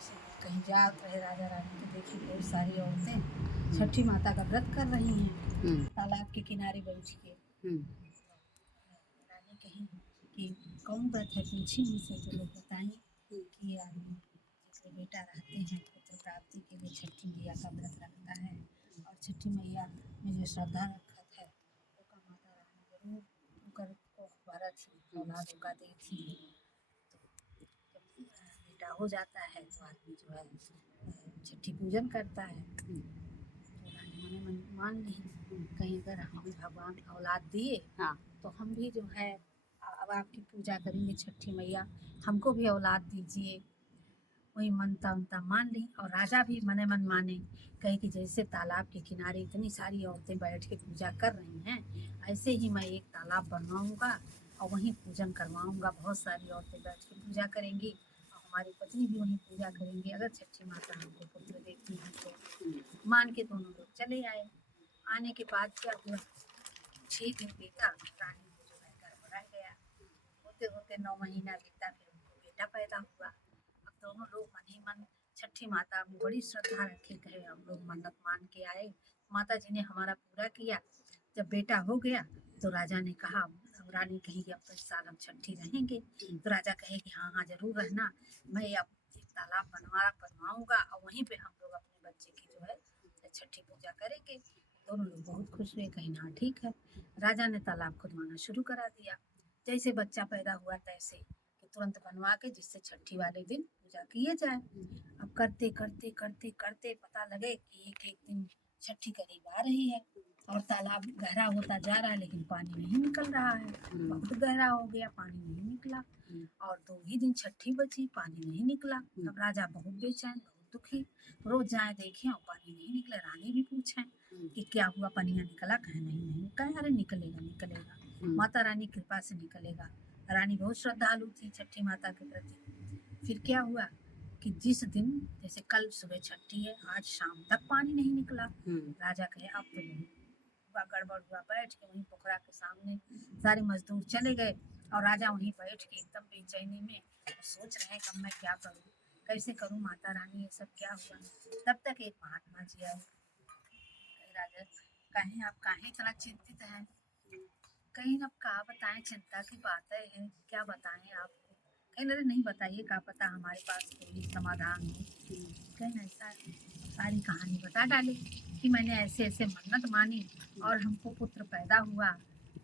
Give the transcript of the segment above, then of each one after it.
जैसे कहीं जात रहे राजा रानी तो देखी बहुत सारी औरतें छठी माता का व्रत कर रही हैं तालाब के किनारे बैठ के। रानी कहीं कि कौन व्रत है, पूछी मुझसे तो लोग बताएं कि आदमी जिसके बेटा रहते हैं पुत्र प्राप्ति के लिए छठी मैया का व्रत रखता है और छठी मैया में जो श्रद्धा रखत है वो का माता रानी जरूर उनकर को भरत औलाद का दी थी। बेटा हो जाता है तो आदमी जो है छठी पूजन करता है। तो रानी मने मन मान ली, कहीं अगर हमें भगवान औलाद दिए तो हम भी जो है अब आपकी पूजा करेंगे छठी मैया, हमको भी औलाद दीजिए। वही मनता उनता मान ली और राजा भी मने मन माने, कहे कि जैसे तालाब के किनारे इतनी सारी औरतें बैठ के पूजा कर रही हैं ऐसे ही मैं एक तालाब बनवाऊंगा और वहीं पूजन करवाऊंगा। बहुत सारी औरतें बैठ के पूजा करेंगी और हमारी पत्नी भी वहीं पूजा करेंगी, अगर छठी माता हमको पुत्र देती हैं तो। मान के दोनों लोग चले आए। आने के बाद क्या हुआ, 6 दिन बीता, रानी को जो है गड़बड़ा गया। होते होते 9 महीना बीता, फिर उनको बेटा पैदा हुआ। अब दोनों लोग मन ही मन छठी माता में बड़ी श्रद्धा रखे, कहे हम लोग मन्नत मान के आए, माता जी ने हमारा पूरा किया। जब बेटा हो गया तो राजा ने कहा, अब रानी कही कि अब तो इस साल हम छठी रहेंगे। तो राजा कहे कि हाँ हाँ जरूर रहना, मैं अब एक तालाब बनवाऊंगा और वहीं पे हम लोग अपने बच्चे की जो है छठी पूजा करेंगे। दोनों लोग बहुत खुश हुए, कहीं हाँ ठीक है। राजा ने तालाब खुदवाना शुरू करा दिया। जैसे बच्चा पैदा हुआ तैसे कि तुरंत बनवा के जिससे छठी वाले दिन पूजा किए जाए। अब करते करते करते करते पता लगे कि एक एक दिन छठी करीब आ रही है और तालाब गहरा होता जा रहा है लेकिन पानी नहीं निकल रहा है। बहुत गहरा हो गया, पानी नहीं निकला और 2 ही दिन छठी बची, पानी नहीं निकला। अब राजा बहुत बेचैन, बहुत दुखी, रोज जाए देखें और पानी नहीं निकले। रानी भी पूछे कि क्या हुआ, पनिया निकला? कहे नहीं नहीं, कहे अरे निकलेगा निकलेगा, माता रानी कृपा से निकलेगा। रानी बहुत श्रद्धालु थी छठी माता के प्रति। फिर क्या हुआ कि जिस दिन जैसे कल सुबह छठी है, आज शाम तक पानी नहीं निकला। राजा कहे अब तो हुआ गड़बड़ हुआ। बैठ के वहीं पोखरा के सामने सारे मजदूर चले गए और राजा वहीं बैठ के एकदम बेचैनी में सोच रहे हैं कि मैं क्या करूं, कैसे करूं माता रानी, ये सब क्या हुआ। तब तक एक महात्मा जी आए। राजा कहें आप काहे इतना चिंतित हैं? कहीं अब क्या बताएं, चिंता की बात है, क्या बताएं आपको? कहीं अरे नहीं बताइए, क्या पता हमारे पास कोई समाधान हो। कहीं ऐसा सारी कहानी बता डाली कि मैंने ऐसे ऐसे मन्नत मानी और हमको पुत्र पैदा हुआ,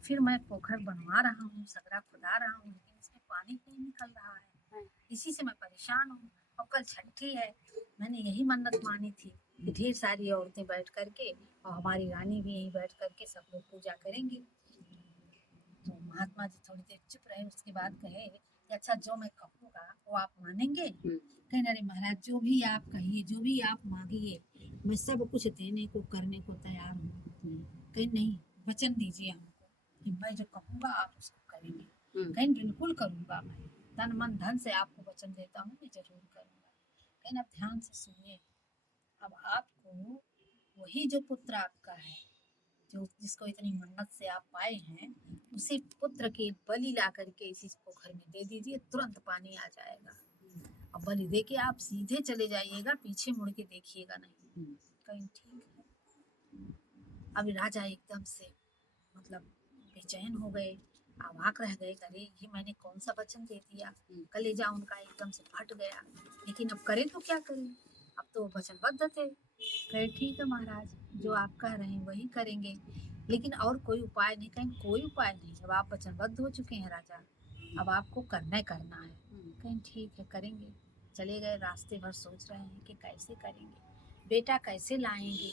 फिर मैं पोखर बनवा रहा हूँ, सगरा खुदा रहा हूँ, लेकिन इसमें पानी नहीं निकल रहा है, इसी से मैं परेशान हूँ। और कल छठी है, मैंने यही मन्नत मानी थी कि ढेर सारी औरतें बैठ करके और हमारी रानी भी यहीं बैठ करके सब लोग पूजा करेंगे। तो महात्मा जी थोड़ी देर चुप रहे, उसके बाद कहे कि अच्छा जो मैं कहूँगा वो आप मानेंगे? कहे अरे महाराज जो भी आप कहिए, जो भी आप मांगिए, मैं सब कुछ देने को करने को तैयार हूँ। कहीं नहीं, वचन दीजिए हमको कि मैं जो कहूँगा आप उसको करेंगे। कहीं बिल्कुल करूँगा, मैं तन मन धन से आपको वचन देता हूँ, मैं जरूर करूँगा। कहीं अब ध्यान से सुनिए, अब आपको वही जो पुत्र आपका है, जो जिसको इतनी मन्नत से आप पाए हैं, उसी पुत्र की बलि ला करके इसी पोखर में दे दीजिए, तुरंत पानी आ जाएगा। और बलि दे के आप सीधे चले जाइएगा, पीछे मुड़ के देखिएगा नहीं। कहीं ठीक है। अब राजा एकदम से मतलब बेचैन हो गए, अवाक रह गए, अरे ये मैंने कौन सा वचन दे दिया। कलेजा उनका एकदम से फट गया, लेकिन अब करें तो क्या करें, अब तो वचनबद्ध थे। कहे ठीक है महाराज, जो आप कह रहे हैं वही करेंगे, लेकिन और कोई उपाय नहीं। कहीं कोई उपाय नहीं, अब आप वचनबद्ध हो चुके हैं राजा, अब आपको करना करना है। कहीं ठीक है करेंगे। चले गए, रास्ते भर सोच रहे हैं कि कैसे करेंगे, बेटा कैसे लाएंगे,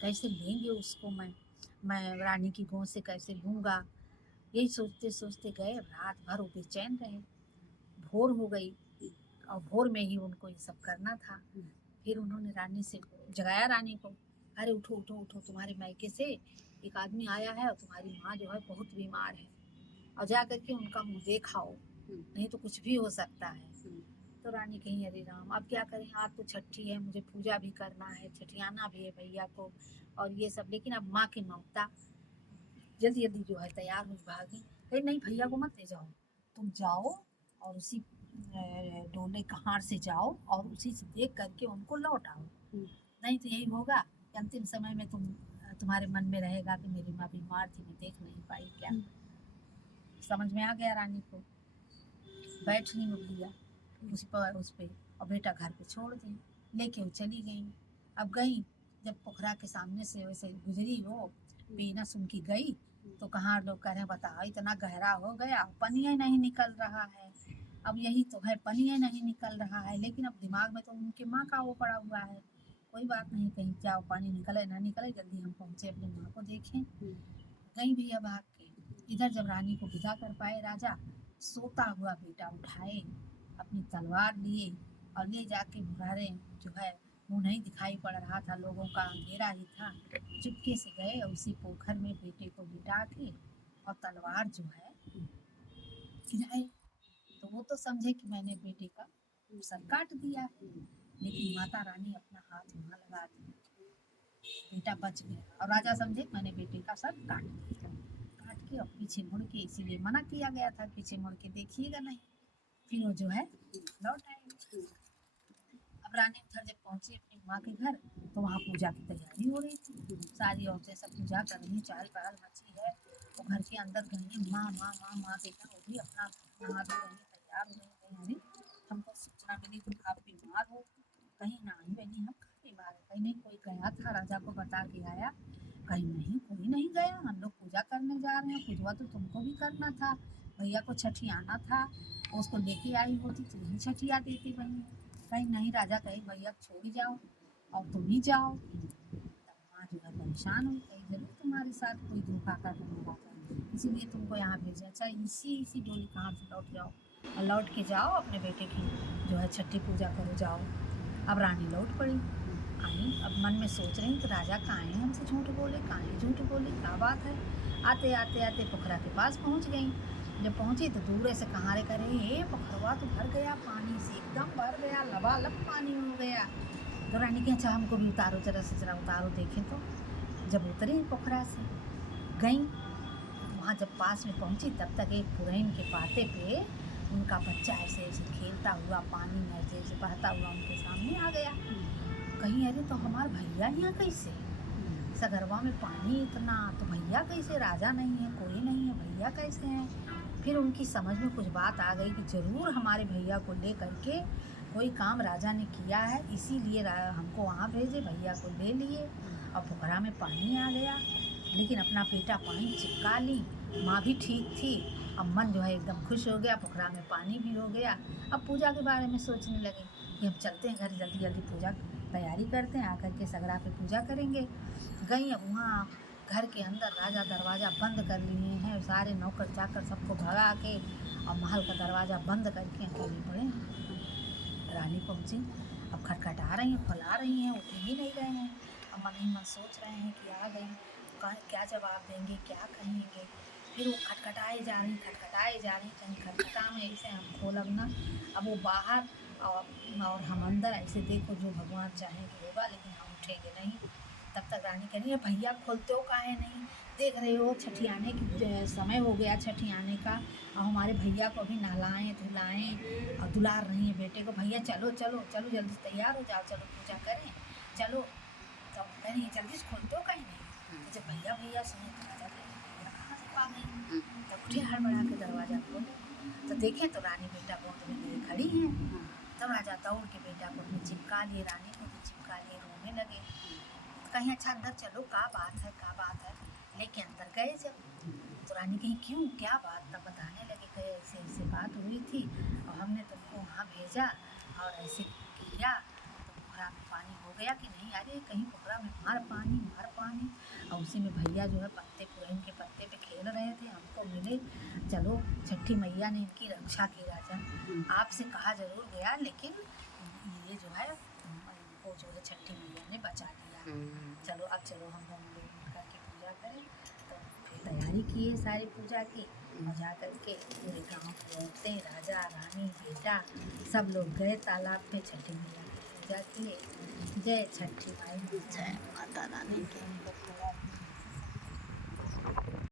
कैसे लेंगे उसको, मैं रानी की गोद से कैसे लूँगा। यही सोचते सोचते गए, रात भर वो बेचैन रहे। भोर हो गई और भोर में ही उनको ये सब करना था। फिर उन्होंने रानी से जगाया रानी को, अरे उठो उठो उठो, तुम्हारे मायके से एक आदमी आया है और तुम्हारी माँ जो है बहुत बीमार है, और जा करके उनका मुँह देखाओ, नहीं तो कुछ भी हो सकता है। तो रानी कही अरे राम अब क्या करें, आज तो छठी है, मुझे पूजा भी करना है, छठियाना भी है भैया को और ये सब, लेकिन अब माँ की ममता, जल्दी जो है तैयार हुई भागी। कही नहीं भैया को मत ले जाओ, तुम जाओ और उसी डोले कहाँ से जाओ और उसी से देख करके उनको लौट आओ। नहीं तो यही होगा कि अंतिम समय में तुम्हारे मन में रहेगा कि मेरी माँ बीमार थी, मैं देख नहीं पाई क्या। समझ में आ गया रानी को, बैठ नहीं वो भैया उस पे और बेटा घर पे छोड़ दी, लेके वो चली गई। अब गई जब पोखरा के सामने से वैसे गुजरी वो बिना सुन की गई तो कहाँ लोग कह रहे हैं बताओ इतना गहरा हो गया, पनिया नहीं निकल रहा है। अब यही तो है, पनिया नहीं निकल रहा है, लेकिन अब दिमाग में तो उनके माँ का वो पड़ा हुआ है। कोई बात नहीं, कहीं जाओ पानी निकले ना निकले, जल्दी हम पहुँचे अपनी माँ को देखें। गई भैया भाग के। इधर जब रानी को विदा कर पाए राजा, सोता हुआ बेटा उठाए, अपनी तलवार लिए और ले जाके बुढ़ारे जो है मुँह नहीं दिखाई पड़ रहा था, लोगों का अंधेरा ही था, चुपके से गए और उसी पोखर में बेटे को लिटा के और तलवार जो है गिराए। तो वो तो समझे कि मैंने बेटे का सर काट दिया, लेकिन माता रानी अपना हाथ वहाँ लगा दी, बेटा बच गया। और राजा समझे मैंने बेटे का सर काट दिया, काट के और पीछे मुड़ के, इसीलिए मना किया गया था पीछे मुड़ के देखिएगा नहीं। फिर वो जो है लौट आए। अब रानी उधर जब पहुंची अपनी माँ के घर तो वहाँ पूजा की तैयारी हो रही थी, सारी औरतें सब पूजा कर रही, चाल पहल मची है। वो घर के अंदर गई, माँ माँ माँ माँ बेटा वो भी अपना नहा धो रही, तैयार हो रही। अरे हमको सूचना मिली तुम आप बीमार हो, कहीं ना आई बनी, हम कहाँ बीमार है, कहीं नहीं कोई गया था राजा को बता के आया, कहीं नहीं कोई नहीं गया, हम लोग पूजा करने जा रहे हैं, पूजवा तो तुमको भी करना था, भैया को छठियाना था, उसको लेके आई होती तो यही छठिया देती बहन। कहीं नहीं, राजा कहे भैया छोड़ ही जाओ और तुम ही जाओ। तब माँ जो है परेशान हुई, कहीं जरूर तुम्हारे साथ कोई धोखा कर रहा था, इसीलिए तुमको यहाँ भेजा। अच्छा इसी डोली कहाँ से लौट जाओ और लौट के जाओ अपने बेटे की जो है छठी पूजा करो जाओ। अब रानी लौट पड़ी, आई अब मन में सोच रही कि राजा कहाँ हैं, हमसे झूठ बोले, कहाँ हैं झूठ बोले, क्या बात है। आते आते आते पोखरा के पास पहुँच गई। जब पहुँची तो दूर से कहारे करे, ये पोखरवा तो भर गया पानी से, एकदम भर गया, लबालब पानी हो गया। तो रानी के अच्छा हमको भी उतारो, जरा से जरा उतारो देखें। तो जब उतरी पोखरा से गई, वहाँ जब पास में पहुँची तब तक एक पुरैन के पाते पे उनका बच्चा ऐसे ऐसे खेलता हुआ पानी में ऐसे ऐसे बहता हुआ उनके सामने आ गया। कहीं अरे तो हमारे भैया यहाँ कैसे, सगरवा में पानी इतना, तो भैया कैसे, राजा नहीं है कोई नहीं है, भैया कैसे हैं। फिर उनकी समझ में कुछ बात आ गई कि ज़रूर हमारे भैया को ले करके कोई काम राजा ने किया है, इसीलिए हमको वहाँ भेजे, भैया को ले लिए और पोखरा में पानी आ गया। लेकिन अपना बेटा पानी चिपका ली, माँ भी ठीक थी, अब मन जो है एकदम खुश हो गया, पोखरा में पानी भी हो गया। अब पूजा के बारे में सोचने लगे कि हम चलते हैं घर, जल्दी जल्दी पूजा तैयारी करते हैं, आकर के सगरा पे पूजा करेंगे। गई अब वहाँ घर के अंदर राजा दरवाज़ा बंद कर लिए हैं, सारे नौकर चाकर सबको भगा के और महल का दरवाज़ा बंद करके अकेले पड़े हैं। रानी पहुँची, अब खटखटा रही हैं, खुला रही हैं, उठ ही नहीं रहे हैं। अब मन ही मन सोच रहे हैं कि आ गई, क्या जवाब देंगे, क्या कहेंगे। फिर वो खटखटाए जा रही, कहीं खटखटा में ऐसे हम खोलब ना। अब वो बाहर और हम अंदर, ऐसे देखो जो भगवान चाहेंगे होगा, लेकिन हम उठेंगे नहीं। तब तक रानी कह रही है भैया खोलते हो काहे नहीं, देख रहे हो छठियाने की समय हो गया छठियाने का, और हमारे भैया को भी नहलाएं धुलाएं और दुलार रही है बेटे को, भैया चलो चलो चलो जल्दी तैयार हो जाओ, चलो पूजा करें चलो। तो कह रही है जल्दी से खोलते हो कहीं नहीं। तो जब भैया भैया सुने तो राजा कहे भैया कहाँ से पा गई। तब उठे हड़बड़ा के दरवाज़ा खोले तो देखे तो रानी बेटा गोद में लिए खड़ी हैं। तब राजा दौड़ के बेटा को अपने चिपका लिए, रानी को भी चिपका लिए, रोने लगे। कहीं अच्छा अंदर चलो, क्या बात है, लेके अंदर गए जब तो रानी कहीं क्यों क्या बात, तब बताने लगे कहे ऐसे ऐसे बात हुई थी और हमने तुमको वहाँ भेजा और ऐसे किया तो पोखरा में पानी हो गया कि नहीं। अरे कहीं पोखरा में मार पानी और उसी में भैया जो है पत्ते पुरैन के पत्ते पे खेल रहे थे, हमको मिले। चलो छठी मैया ने इनकी रक्षा की राजा, आपसे कहा जरूर गया, लेकिन ये जो है इनको जो है छठी मैया ने बचा लिया। चलो अब चलो हम लोग मिल करके पूजा करें। तो फिर तैयारी किए सारी पूजा की और जा करके पूरे गाँव की औरतें, राजा रानी बेटा सब लोग गए तालाब पे, छठी मैया की पूजा किए। जय छठी माई, जय माता रानी की।